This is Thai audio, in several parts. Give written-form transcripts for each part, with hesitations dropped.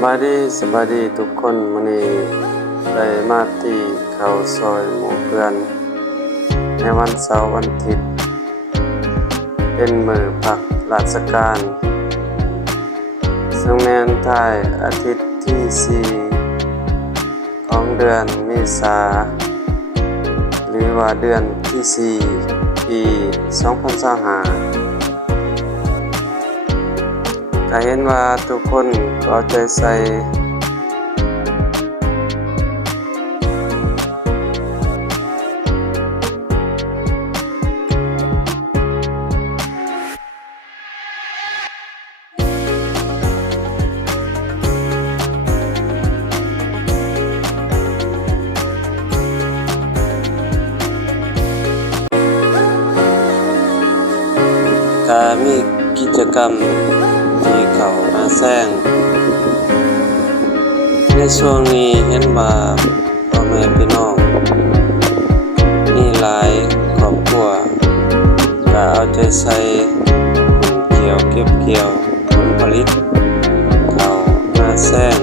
สบายดีทุกคนมื้อนี้ได้มาที่เขาซอยหมู่เพื่อนในวันเสาร์วันอาทิตย์เป็นมื้อพักราชการซึ่งแม่นท้ายอาทิตย์ที่4ของเดือนเมษาหรือว่าเดือนที่4ปี2025ก็เห็นว่าทุกคนก็เอาใจใส่ก็มีกิจกรรมที่เขามาแซงในช่วงนี้เห็นว่าพ่อแม่พี่น้องมีหลายครอบครัวก็เอาใจใส่เกี่ยวเก็บเกี่ยวผลผลิตเขามาแซง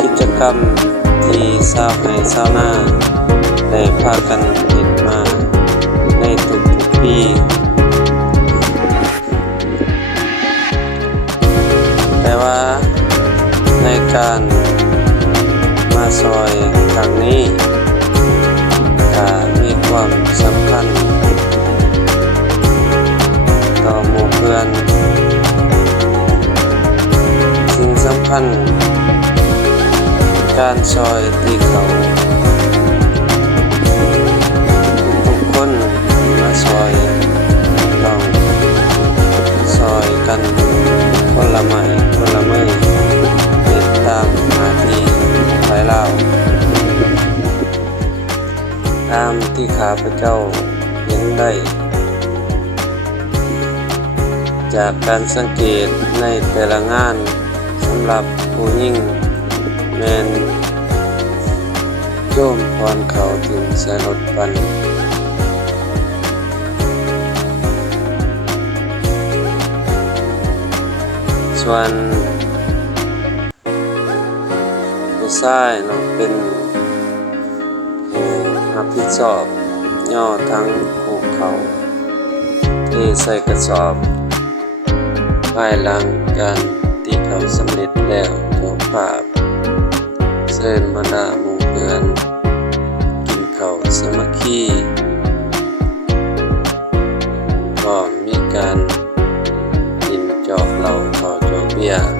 กิจกรรมที่ชาวไร่ชาวนาได้พากันเฮ็ดมาในทุกปีแต่ว่าในการมาซอยครั้งนี้ก็มีความสำคัญต่อหมู่เพื่อนสิ่งสำคัญการซอยที่เขาทุกคนมาซอยต้องซอยกันคนละไม้คนละมือเฮ็ดตามหน้าที่ไปแล้วตามที่ข้าพเจ้าเห็นได้จากการสังเกตในแต่ละงานสำหรับผู้หญิงแม่นโยมพรเขาถึงใส่รถปั่นส่วนผู้ชายเนาะเป็นผู้รับผิดชอบย่อทั้งภูเขาที่ใส่กระสอบภายหลังการที่เขาสำเร็จแล้วเจ้าภาพเชิญบรรดาหมู่เพื่อนกินข้าวสามัคคีก็มีการกินจอกเหล้าข้าวจอกเบียร์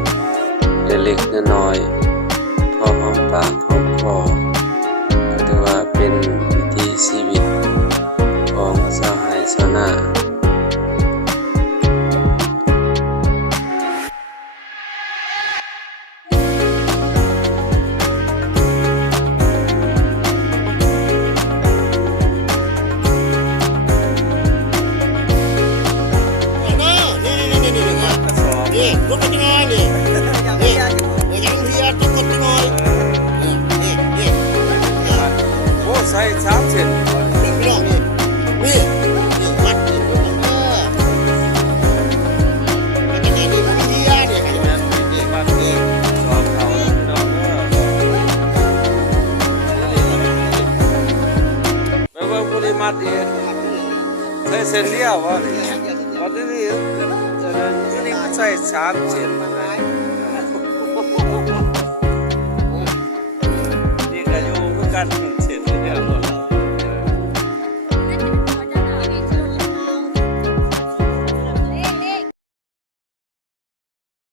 เล็กๆน้อยๆพอหอมปากหอมคอก็ถือว่าเป็นวิถีชีวิตของชาวไร่ชาวนารถเป็นยังไงนี่ยังเพียรจะกดยังไงนี่โอ้ใส่3 เส้นนี่พี่น้องนี่มัดนี่มันยังไงนี่มันเพียรนี่มัดนี่สอบเขาพี่น้องเด้อไปเบิ่งผู้ที่มัดเองใส่เส้นเดียวบ่นี่มัดนี่ใส่3 เส้น